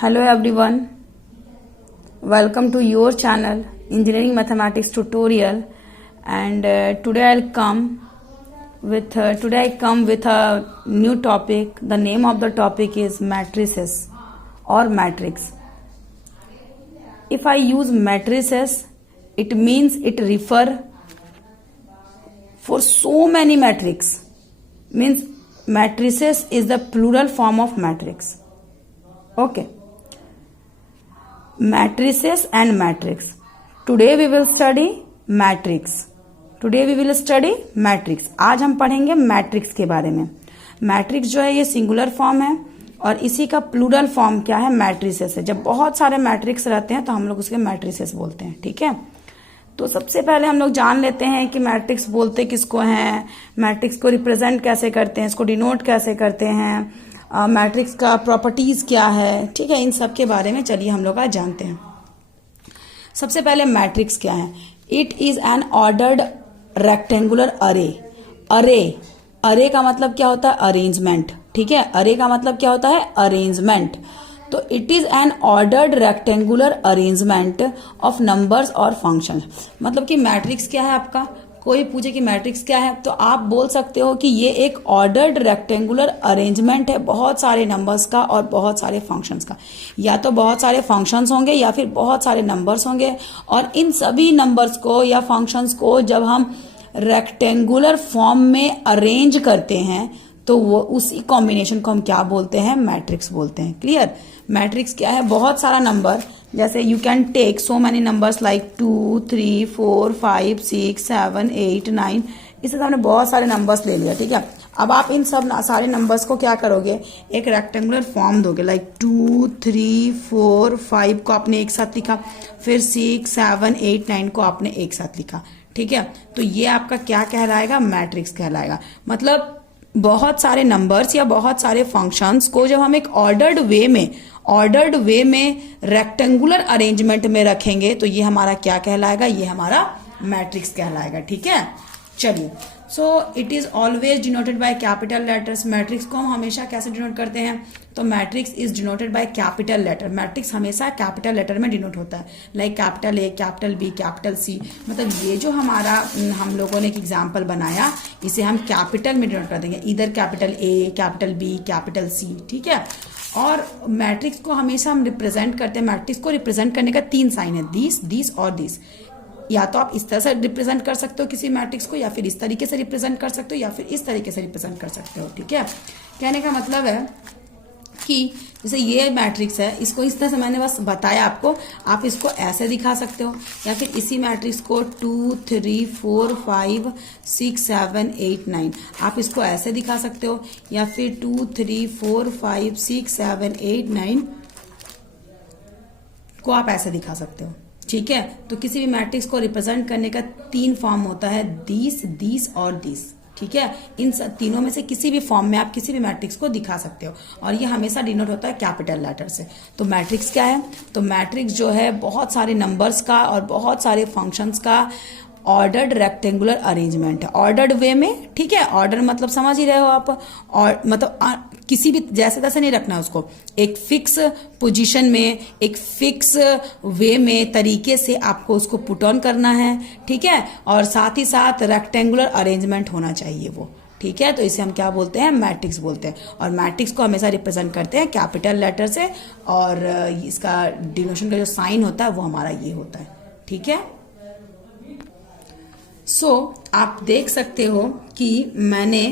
Hello everyone, welcome to your channel Engineering Mathematics Tutorial. And today I come with a new topic. The name of the topic is matrices or matrix. If I use matrices, it means it refer for so many matrix. Means matrices is the plural form of matrix. Okay. Matrices and matrix. Today we will study matrix. आज हम पढ़ेंगे matrix के बारे में. Matrix जो है ये singular form है और इसी का प्लूरल फॉर्म क्या है, मैट्रिसेस है. जब बहुत सारे मैट्रिक्स रहते हैं तो हम लोग उसके मैट्रिसेस बोलते हैं. ठीक है, तो सबसे पहले हम लोग जान लेते हैं कि मैट्रिक्स बोलते किसको हैं, मैट्रिक्स को रिप्रेजेंट कैसे करते हैं, इसको डिनोट कैसे करते हैं, मैट्रिक्स का प्रॉपर्टीज क्या है. ठीक है, इन सब के बारे में चलिए हम लोग आज जानते हैं. सबसे पहले मैट्रिक्स क्या है. It is an ordered rectangular अरे का मतलब क्या होता है, अरेंजमेंट. ठीक है, अरे का मतलब क्या होता है, अरेंजमेंट. तो it is an ordered rectangular arrangement of numbers और फंक्शन. मतलब कि मैट्रिक्स क्या है आपका, कोई पूछे कि मैट्रिक्स क्या है तो आप बोल सकते हो कि ये एक ऑर्डर्ड रेक्टेंगुलर अरेंजमेंट है बहुत सारे नंबर्स का और बहुत सारे फंक्शंस का. या तो बहुत सारे फंक्शंस होंगे या फिर बहुत सारे नंबर्स होंगे, और इन सभी नंबर्स को या फंक्शंस को जब हम रेक्टेंगुलर फॉर्म में अरेंज करते हैं तो वो उसी कॉम्बिनेशन को हम क्या बोलते हैं, मैट्रिक्स बोलते हैं. क्लियर. मैट्रिक्स क्या है, बहुत सारा नंबर, जैसे you can take so many numbers like 2, 3, 4, 5, 6, 7, 8, 9. इससे हमने बहुत सारे नंबर्स ले लिया. ठीक है, अब आप इन सब सारे नंबर्स को क्या करोगे, एक रेक्टेंगुलर फॉर्म दोगे. लाइक 2, 3, 4, 5 को आपने एक साथ लिखा, फिर 6, 7, 8, 9 को आपने एक साथ लिखा. ठीक है, तो ये आपका क्या कहलाएगा, मैट्रिक्स कहलाएगा. मतलब बहुत सारे नंबर्स या बहुत सारे फंक्शंस को जब हम एक ऑर्डर्ड वे में रेक्टेंगुलर अरेंजमेंट में रखेंगे तो ये हमारा क्या कहलाएगा, ये हमारा मैट्रिक्स कहलाएगा. ठीक है, चलिए. So it is always denoted by capital letters. Matrix को हम हमेशा कैसे डिनोट करते हैं, तो matrix is denoted by capital letter. Matrix हमेशा कैपिटल लेटर में डिनोट होता है. Like capital A, capital B, capital C. मतलब ये जो हमारा हम लोगों ने एक एग्जाम्पल बनाया इसे हम कैपिटल में डिनोट कर देंगे, इधर capital A, capital B, capital C. ठीक है, और मैट्रिक्स को हमेशा हम रिप्रेजेंट करते हैं. मैट्रिक्स को रिप्रेजेंट करने का 3 साइन है, दिस और दिस. या तो आप इस तरह से रिप्रेजेंट कर सकते हो किसी मैट्रिक्स को, या फिर इस तरीके से रिप्रेजेंट कर सकते हो, या फिर इस तरीके से रिप्रेजेंट कर सकते हो. ठीक है, कहने का मतलब है कि जैसे ये मैट्रिक्स है, इसको इस तरह से मैंने बस बताया आपको, आप इसको ऐसे दिखा सकते हो, या फिर इसी मैट्रिक्स को 2, 3, 4, 5, 6, 7, 8, 9 आप इसको ऐसे दिखा सकते हो, या फिर 2, 3, 4, 5, 6, 7, 8, 9 को आप ऐसे दिखा सकते हो. ठीक है, तो किसी भी मैट्रिक्स को रिप्रेजेंट करने का 3 फॉर्म होता है, दिस और दिस. ठीक है, इन तीनों में से किसी भी फॉर्म में आप किसी भी मैट्रिक्स को दिखा सकते हो, और ये हमेशा डिनोट होता है कैपिटल लेटर से. तो मैट्रिक्स क्या है, तो मैट्रिक्स जो है बहुत सारे नंबर्स का और बहुत सारे फंक्शंस का ऑर्डर्ड रेक्टेंगुलर अरेंजमेंट है, ऑर्डर्ड वे में. ठीक है, ऑर्डर मतलब समझ ही रहे हो आप, और मतलब किसी भी जैसे तैसे नहीं रखना उसको, एक फिक्स पोजीशन में, एक फिक्स वे में, तरीके से आपको उसको पुट ऑन करना है. ठीक है, और साथ ही साथ रेक्टेंगुलर अरेंजमेंट होना चाहिए वो. ठीक है, तो इसे हम क्या बोलते हैं, मैट्रिक्स बोलते हैं. और मैट्रिक्स को हमेशा रिप्रेजेंट करते हैं कैपिटल लेटर से, और इसका डिनोशन का जो साइन होता है वो हमारा ये होता है. ठीक है, सो आप देख सकते हो कि मैंने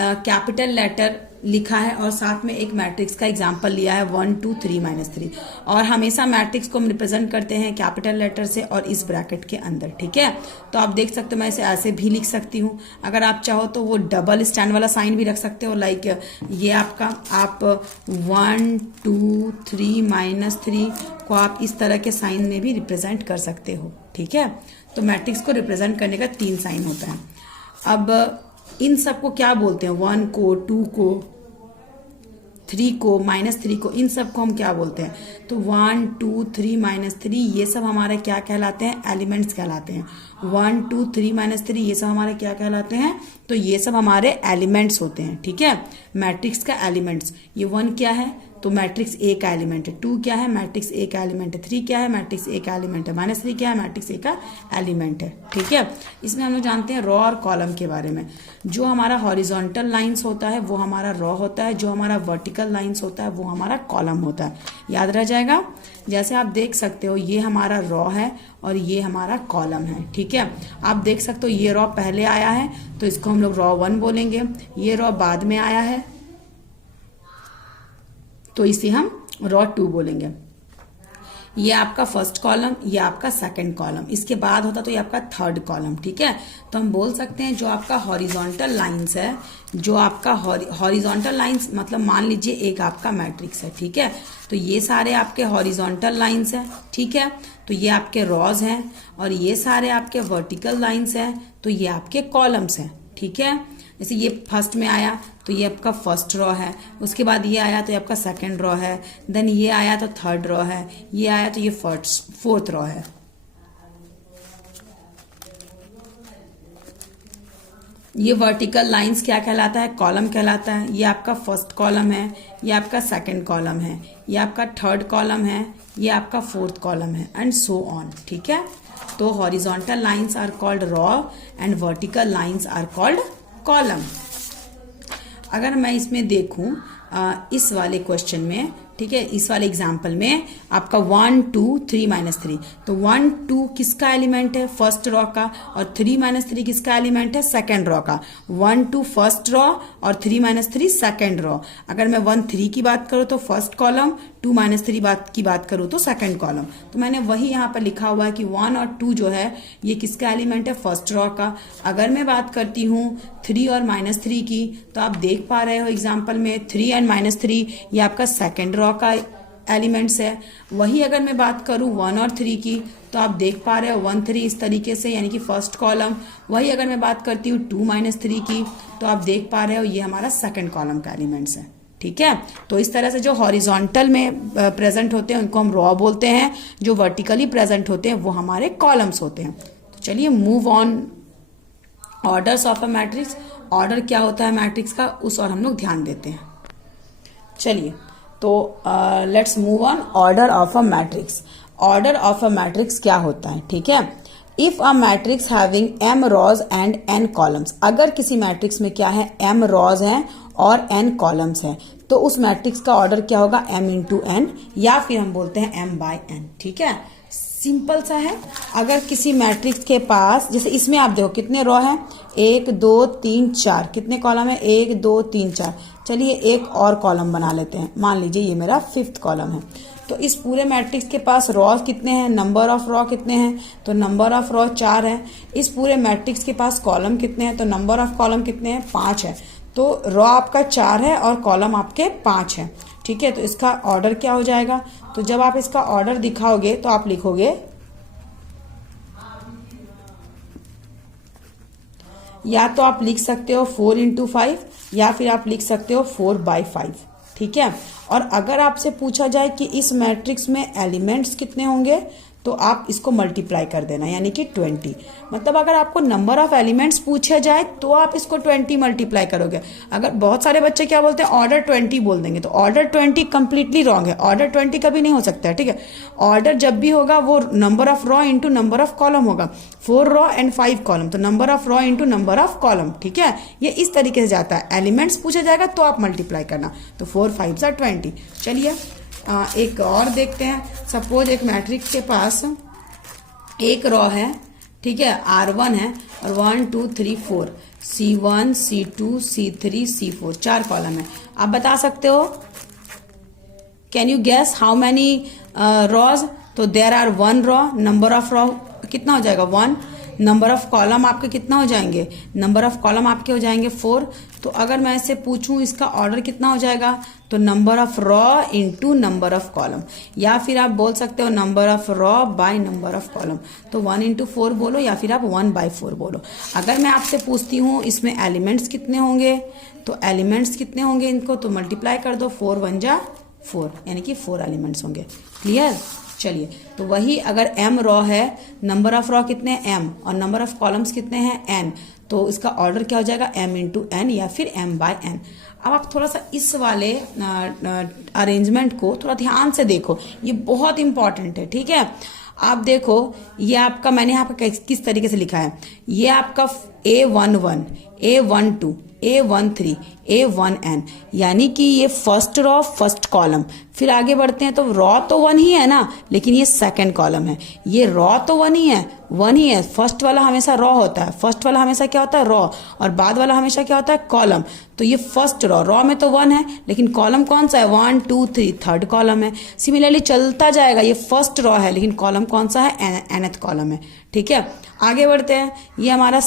कैपिटल लेटर लिखा है और साथ में एक मैट्रिक्स का एग्जांपल लिया है 1, 2, 3, -3. और हमेशा मैट्रिक्स को हम रिप्रेजेंट करते हैं कैपिटल लेटर से और इस ब्रैकेट के अंदर. ठीक है, तो आप देख सकते हो मैं इसे ऐसे भी लिख सकती हूँ. अगर आप चाहो तो वो डबल स्टैंड वाला साइन भी रख सकते हो. लाइक ये आपका, आप 1, 2, 3, -3 को आप इस तरह के साइन में भी रिप्रेजेंट कर सकते हो. ठीक है, तो मैट्रिक्स को रिप्रेजेंट करने का 3 साइन होता है. अब इन सबको क्या बोलते हैं, 1 को, 2 को, 3 को, -3 को, इन सब को हम क्या बोलते हैं, तो 1, 2, 3, -3 ये सब हमारे क्या कहलाते हैं, एलिमेंट्स कहलाते हैं. 1, 2, 3, -3 ये सब हमारे क्या कहलाते हैं, तो ये सब हमारे एलिमेंट्स होते हैं. ठीक है, मैट्रिक्स का एलिमेंट्स. ये 1 क्या है, तो मैट्रिक्स ए का एलिमेंट है, 2 क्या है, मैट्रिक्स ए का एलिमेंट है, 3 क्या है, मैट्रिक्स ए का एलिमेंट है, -3 क्या है, मैट्रिक्स ए का एलिमेंट है। ठीक है, इसमें हम लोग जानते हैं रॉ और कॉलम के बारे में। जो हमारा हॉरिजॉन्टल लाइंस होता है वो हमारा रॉ होता है, जो हमारा वर्टिकल लाइंस होता है वो हमारा कॉलम होता है। याद रह जाएगा। जैसे आप देख सकते हो ये हमारा रॉ है और ये हमारा कॉलम है। ठीक है, आप देख सकते हो ये रॉ पहले आया है तो इसको हम लोग रॉ 1 बोलेंगे, ये रॉ बाद में आया है तो इसे हम रॉ 2 बोलेंगे। ये आपका फर्स्ट कॉलम, ये आपका सेकंड कॉलम, इसके बाद होता तो ये आपका थर्ड कॉलम। ठीक है, तो हम बोल सकते हैं जो आपका हॉरिजॉन्टल लाइंस है, जो आपका हॉरिजॉन्टल लाइंस मतलब मान लीजिए एक आपका मैट्रिक्स है। ठीक है, तो ये सारे आपके हॉरिजॉन्टल लाइंस हैं। ठीक है, तो ये आपके रॉज हैं और ये सारे आपके वर्टिकल लाइंस हैं, तो ये आपके कॉलम्स हैं। ठीक है, जैसे ये फर्स्ट में आया तो ये आपका फर्स्ट रॉ है, उसके बाद ये आया तो ये आपका सेकंड रॉ है, देन ये आया तो थर्ड रॉ है, ये आया तो ये फोर्थ रॉ है। ये वर्टिकल लाइंस क्या कहलाता है, कॉलम कहलाता है। ये आपका फर्स्ट कॉलम है, ये आपका सेकंड कॉलम है, ये आपका थर्ड कॉलम है, ये आपका फोर्थ कॉलम है एंड सो ऑन। ठीक है, तो horizontal lines are called row and vertical lines are called column. अगर मैं इसमें देखूं इस वाले क्वेश्चन में, ठीक है, इस वाले एग्जाम्पल में आपका 1 2 3 -3, तो 1 2 किसका एलिमेंट है, फर्स्ट रॉ का, और 3 -3 किसका एलिमेंट है, सेकंड रॉ का। 1 2 फर्स्ट रॉ और 3 -3 सेकंड रॉ। अगर मैं 1 3 की बात करूं तो फर्स्ट कॉलम, 2 -3 की बात करूं तो सेकंड कॉलम। तो मैंने वही यहाँ पर लिखा हुआ है कि 1 और 2 जो है ये किसका एलिमेंट है, फर्स्ट रॉ का। अगर मैं बात करती हूँ 3 और -3 की, तो आप देख पा रहे हो एग्जाम्पल में 3 एंड -3 ये आपका सेकंड रॉ का एलिमेंट्स है। वही अगर मैं बात करूं 1 और 3 की, तो आप देख पा रहे हो 1 3 इस तरीके से, यानी कि फर्स्ट कॉलम। वही अगर मैं बात करती हूँ 2 -3 की, तो आप देख पा रहे हो ये हमारा सेकंड कॉलम का एलिमेंट्स है। ठीक है, तो इस तरह से जो हॉरिजॉन्टल में प्रेजेंट होते हैं उनको हम रॉ बोलते हैं, जो वर्टिकली प्रेजेंट होते हैं वो हमारे कॉलम्स होते हैं। तो चलिए move on, orders of a matrix. Order क्या होता है मैट्रिक्स का, उस और हम लोग ध्यान देते हैं। चलिए, तो let's move on, order of a matrix. Order of a matrix क्या होता है, ठीक है। If a matrix having m rows and n columns, अगर किसी मैट्रिक्स में क्या है, m रॉज हैं और n कॉलम्स हैं, तो उस मैट्रिक्स का ऑर्डर क्या होगा, m इंटू n, या फिर हम बोलते हैं m बाय n। ठीक है, सिंपल सा है। अगर किसी मैट्रिक्स के पास, जैसे इसमें आप देखो कितने रो हैं, 1 2 3 4, कितने कॉलम है, 1 2 3 4। चलिए एक और कॉलम बना लेते हैं, मान लीजिए ये मेरा 5th कॉलम है। तो इस पूरे मैट्रिक्स के पास रॉ कितने हैं, नंबर ऑफ रॉ कितने हैं, तो नंबर ऑफ रॉ 4 है। इस पूरे मैट्रिक्स के पास कॉलम कितने हैं, तो नंबर ऑफ कॉलम कितने हैं, 5 है। तो रॉ आपका 4 है और कॉलम आपके 5 है। ठीक है, तो इसका ऑर्डर क्या हो जाएगा, तो जब आप इसका ऑर्डर दिखाओगे तो आप लिखोगे, या तो आप लिख सकते हो 4 इंटू 5, या फिर आप लिख सकते हो 4 बाई 5। ठीक है, और अगर आपसे पूछा जाए कि इस मैट्रिक्स में एलिमेंट्स कितने होंगे, तो आप इसको मल्टीप्लाई कर देना, यानी कि 20। मतलब अगर आपको नंबर ऑफ एलिमेंट्स पूछा जाए तो आप इसको 20 मल्टीप्लाई करोगे। अगर बहुत सारे बच्चे क्या बोलते हैं, ऑर्डर 20 बोल देंगे, तो ऑर्डर 20 कंप्लीटली रॉन्ग है। ऑर्डर 20 कभी नहीं हो सकता है। ठीक है, ऑर्डर जब भी होगा वो number of raw into number of column होगा। 4 रॉ एंड 5 कॉलम, तो number of raw into number of column. ठीक है, ये इस तरीके से जाता है। एलिमेंट्स पूछा जाएगा तो आप मल्टीप्लाई करना, तो 4 5 20। चलिए एक और देखते हैं। सपोज एक मैट्रिक्स के पास एक रॉ है, ठीक है, R1 है, और 1 2 3 4, C1 C2 C3 C4, 4 column है। आप बता सकते हो, can you guess how many rows, तो there are 1 row, number of row कितना हो जाएगा, 1। नंबर ऑफ कॉलम आपके कितना हो जाएंगे, नंबर ऑफ कॉलम आपके हो जाएंगे 4। तो अगर मैं ऐसे पूछूं इसका ऑर्डर कितना हो जाएगा, तो number of raw into number of column, या फिर आप बोल सकते हो number of raw by number of column. तो 1 इंटू 4 बोलो, या फिर आप 1 बाय 4 बोलो। अगर मैं आपसे पूछती हूँ इसमें एलिमेंट्स कितने होंगे, तो एलिमेंट्स कितने होंगे इनको, तो मल्टीप्लाई कर दो, 4 1 जा 4, यानी कि 4 एलिमेंट्स होंगे। क्लियर। चलिए, तो वही अगर m रॉ है, नंबर ऑफ रॉ कितने हैं m, और नंबर ऑफ कॉलम्स कितने हैं n, तो इसका ऑर्डर क्या हो जाएगा, m इंटू n, या फिर m बाय n। अब आप थोड़ा सा इस वाले अरेंजमेंट को थोड़ा ध्यान से देखो, ये बहुत इंपॉर्टेंट है, ठीक है। आप देखो ये आपका, मैंने यहाँ पे किस तरीके से लिखा है, ये आपका A11, A12, A13, A1n, यानी कि ये फर्स्ट रॉ फर्स्ट कॉलम। फिर आगे बढ़ते हैं तो रॉ तो 1 ही है ना, लेकिन ये सेकंड कॉलम है। ये रॉ तो 1 ही है, 1 ही है। फर्स्ट वाला हमेशा रॉ होता है, फर्स्ट वाला हमेशा क्या होता है, रॉ, और बाद वाला हमेशा क्या होता है, कॉलम। तो ये फर्स्ट रॉ में तो 1 है, लेकिन कॉलम कौन सा है, 1 2 3, थर्ड कॉलम है। सिमिलरली चलता जाएगा, ये फर्स्ट रॉ है, लेकिन कॉलम कौन सा है, nth कॉलम है, ठीक है। आगे बढ़ते हैं, ये हमारा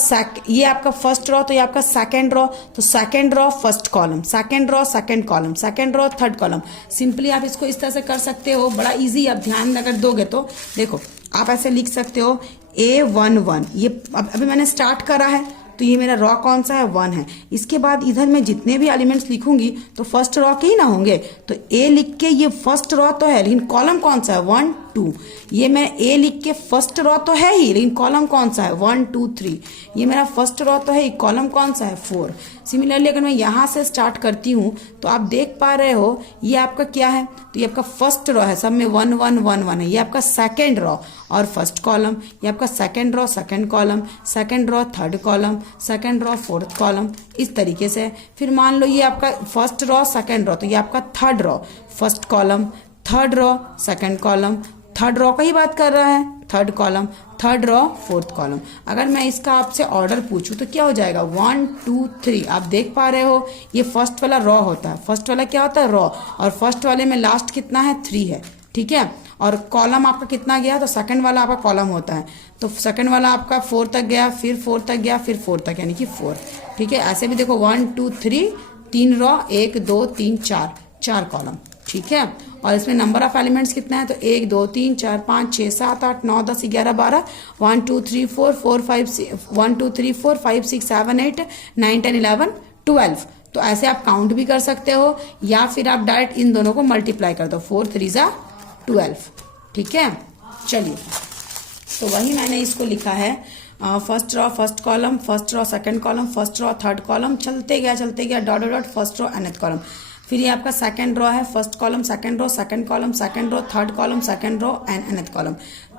ये आपका फर्स्ट रॉ, तो ये आपका सेकंड रॉ, तो second raw first column, second raw second column, second raw third column. Simply आप इसको इस तरह से कर सकते हो, बड़ा इजी। आप ध्यान अगर दोगे तो देखो, आप ऐसे लिख सकते हो A11, ये अभी मैंने स्टार्ट करा है, तो ये मेरा रॉ कौन सा है, 1 है। इसके बाद इधर मैं जितने भी एलिमेंट्स लिखूंगी तो फर्स्ट रॉ के ही ना होंगे, तो A लिख के ये फर्स्ट रॉ तो है, लेकिन कॉलम कौन सा है, 1 2। ये मैं A लिख के फर्स्ट रॉ तो है ही, लेकिन कॉलम कौन सा है, 1 2 3। ये मेरा फर्स्ट रॉ तो है ही, कॉलम कौन सा है, 4। सिमिलरली अगर मैं यहाँ से स्टार्ट करती हूँ तो आप देख पा रहे हो ये आपका क्या है, तो ये आपका फर्स्ट रॉ है, सब में 1 1 1 1 है। ये आपका सेकेंड रॉ और फर्स्ट कॉलम, ये आपका second raw second column, second raw third column, second raw fourth column, इस तरीके से। फिर मान लो ये आपका फर्स्ट रॉ सेकेंड रॉ, तो ये आपका third raw first column, third raw second column, third raw का ही बात कर रहा है, third column, third raw fourth column. अगर मैं इसका आपसे ऑर्डर पूछूं तो क्या हो जाएगा, 1 2 3। आप देख पा रहे हो ये फर्स्ट वाला रॉ होता है, फर्स्ट वाला क्या होता है, रॉ, और फर्स्ट वाले में लास्ट कितना है, 3 है, ठीक है। और कॉलम आपका कितना गया, तो सेकंड वाला आपका कॉलम होता है, तो सेकंड वाला आपका 4 तक गया, फिर 4 तक गया, फिर 4 तक, यानी कि 4, ठीक है। ऐसे भी देखो 1 2 3, 3 रॉ, 1 2 3 4, 4 कॉलम, ठीक है। और इसमें नंबर ऑफ एलिमेंट्स कितना है, तो 1 2 3 4 5 6 7 8 9 10 11 12, 1 2 3 4 4 5 1 2 3 4 5 6 7 8 9 10 11 12। तो ऐसे आप काउंट भी कर सकते हो, या फिर आप डायरेक्ट इन दोनों को मल्टीप्लाई कर दो, 4 3 जा 12, ठीक है। चलिए, तो वही मैंने इसको लिखा है, first raw first column, first raw second column, first raw third column, चलते गया dot dot, first raw nth column. फिर ये आपका सेकंड रॉ है, first column second raw second column, second raw third column, second raw nth column,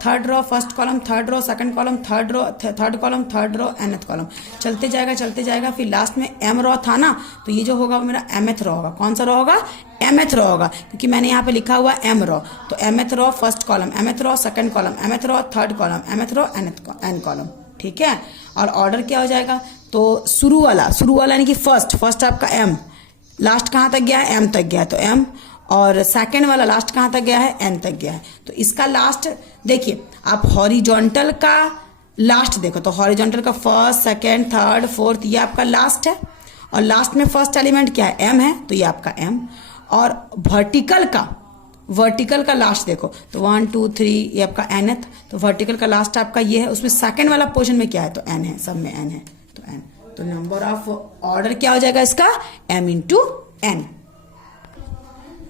third raw first column, third raw second column, third raw third column, third raw nth column. चलते जाएगा। फिर last में m raw था ना, तो ये जो होगा मेरा mth रॉ होगा। कौन सा रॉ होगा, mth रॉ होगा, क्योंकि मैंने यहाँ पे लिखा हुआ m रॉ, तो mth raw first column, mth raw second column, mth raw third column, mth raw n column, ठीक है। और ऑर्डर क्या हो जाएगा, तो शुरू वाला यानी कि फर्स्ट आपका m, लास्ट कहाँ तक गया है, m तक गया है, तो m। और सेकंड वाला लास्ट कहाँ तक गया है, n तक गया है। तो इसका लास्ट देखिए, आप हॉरिजॉन्टल का लास्ट देखो, तो हॉरिजॉन्टल का फर्स्ट सेकंड थर्ड फोर्थ, ये आपका लास्ट है, और लास्ट में फर्स्ट एलिमेंट क्या है, m है, तो ये आपका m। और वर्टिकल का लास्ट देखो, तो 1 2 3, ये आपका nth, तो वर्टिकल का लास्ट आपका ये है, उसमें सेकंड वाला पोर्शन में क्या है, तो n है, सब में n है, तो n। तो नंबर ऑफ ऑर्डर क्या हो जाएगा इसका, m इंटू n।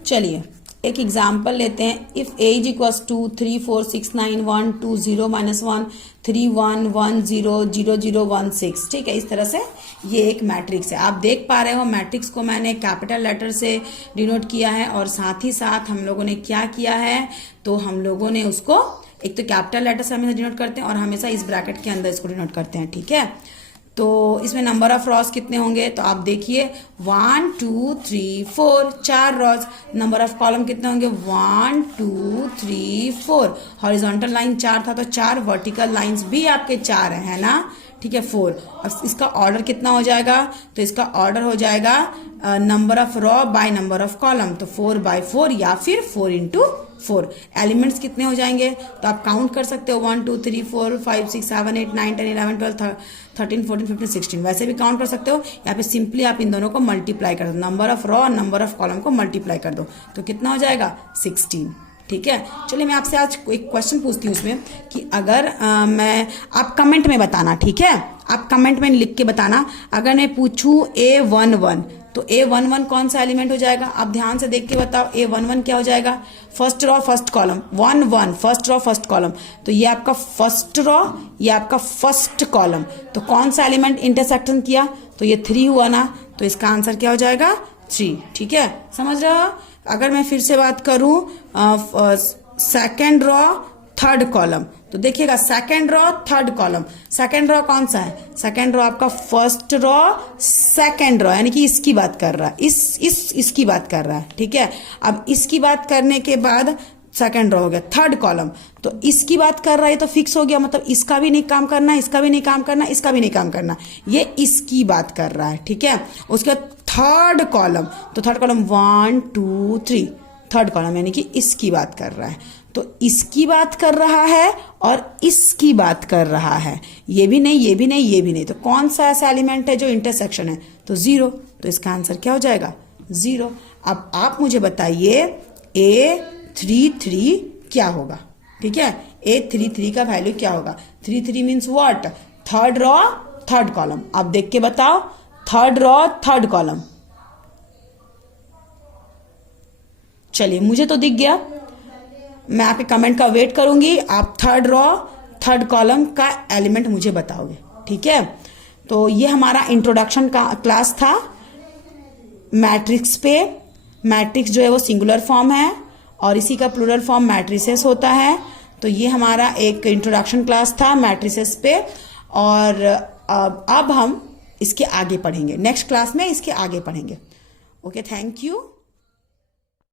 चलिए एक एग्जाम्पल लेते हैं। If a is equals to 3 4 6 9 1 2 0 -1 3 1 1 0 0 0 1 6, ठीक है। इस तरह से ये एक मैट्रिक्स है। आप देख पा रहे हो मैट्रिक्स को मैंने कैपिटल लेटर से डिनोट किया है, और साथ ही साथ हम लोगों ने क्या किया है, तो हम लोगों ने उसको एक तो कैपिटल लेटर से हमेशा डिनोट करते हैं, और हमेशा इस ब्रैकेट के अंदर इसको डिनोट करते हैं, ठीक है। तो इसमें नंबर ऑफ रॉस कितने होंगे, तो आप देखिए 1 2 3 4, 4 रॉस। नंबर ऑफ कॉलम कितने होंगे, 1 2 3 4। हॉरिजॉन्टल लाइन 4 था, तो 4 वर्टिकल लाइंस भी आपके 4 है ना, ठीक है, 4। अब इसका ऑर्डर कितना हो जाएगा, तो इसका ऑर्डर हो जाएगा number of raw by number of column, तो 4 by 4 या फिर 4 into 4। एलिमेंट्स कितने हो जाएंगे, तो आप काउंट कर सकते हो 1 2 3 4 5 6 7 8 9 10 11 12 13 14 15 16, वैसे भी काउंट कर सकते हो, या फिर सिंपली आप इन दोनों को मल्टीप्लाई कर दो, नंबर ऑफ रॉ और नंबर ऑफ कॉलम को मल्टीप्लाई कर दो, तो कितना हो जाएगा 16, ठीक है। चलिए मैं आपसे आज एक क्वेश्चन पूछती हूँ उसमें कि अगर आप कमेंट में बताना, ठीक है, आप कमेंट में लिख के बताना। अगर मैं पूछूं A11, तो A11 कौन सा एलिमेंट हो जाएगा, आप ध्यान से देख के बताओ। A11 क्या हो जाएगा, first raw first column, 1 1 first raw first column, तो ये आपका फर्स्ट रॉ, ये आपका फर्स्ट कॉलम, तो कौन सा एलिमेंट इंटरसेक्शन किया, तो ये 3 हुआ ना, तो इसका आंसर क्या हो जाएगा 3, ठीक है, समझ रहे हो। अगर मैं फिर से बात करूं सेकेंड रो थर्ड कॉलम, तो देखिएगा second row third column, second row कौन सा है, सेकेंड रो आपका फर्स्ट रो सेकेंड रो, यानी कि इसकी बात कर रहा है, इसकी बात कर रहा है, ठीक है। अब इसकी बात करने के बाद सेकेंड रो हो गया, थर्ड कॉलम, तो इसकी बात कर रहा है तो फिक्स हो गया, मतलब इसका भी नहीं काम करना, इसका भी नहीं काम करना, इसका भी नहीं काम करना, ये इसकी बात कर रहा है, ठीक है। उसके बाद थर्ड कॉलम, तो थर्ड कॉलम 1 2 3, थर्ड कॉलम यानी कि इसकी बात कर रहा है, तो इसकी बात कर रहा है और इसकी बात कर रहा है, ये भी नहीं, ये भी नहीं, ये भी नहीं, तो कौन सा ऐसा एलिमेंट है जो इंटरसेक्शन है, तो 0, तो इसका आंसर क्या हो जाएगा 0। अब आप मुझे बताइए A33 क्या होगा, ठीक है, A33 का वैल्यू क्या होगा, 33 means what, third row third column, आप देख के बताओ, थर्ड रो थर्ड कॉलम, चलिए मुझे तो दिख गया, मैं आपके कमेंट का वेट करूंगी, आप थर्ड रो थर्ड कॉलम का एलिमेंट मुझे बताओगे, ठीक है। तो ये हमारा इंट्रोडक्शन का क्लास था मैट्रिक्स पे। मैट्रिक्स जो है वो सिंगुलर फॉर्म है और इसी का प्लूरल फॉर्म मैट्रिसेस होता है, तो ये हमारा एक इंट्रोडक्शन क्लास था मैट्रिसेस पे, और अब हम इसके आगे पढ़ेंगे, नेक्स्ट क्लास में इसके आगे पढ़ेंगे। Okay, thank you.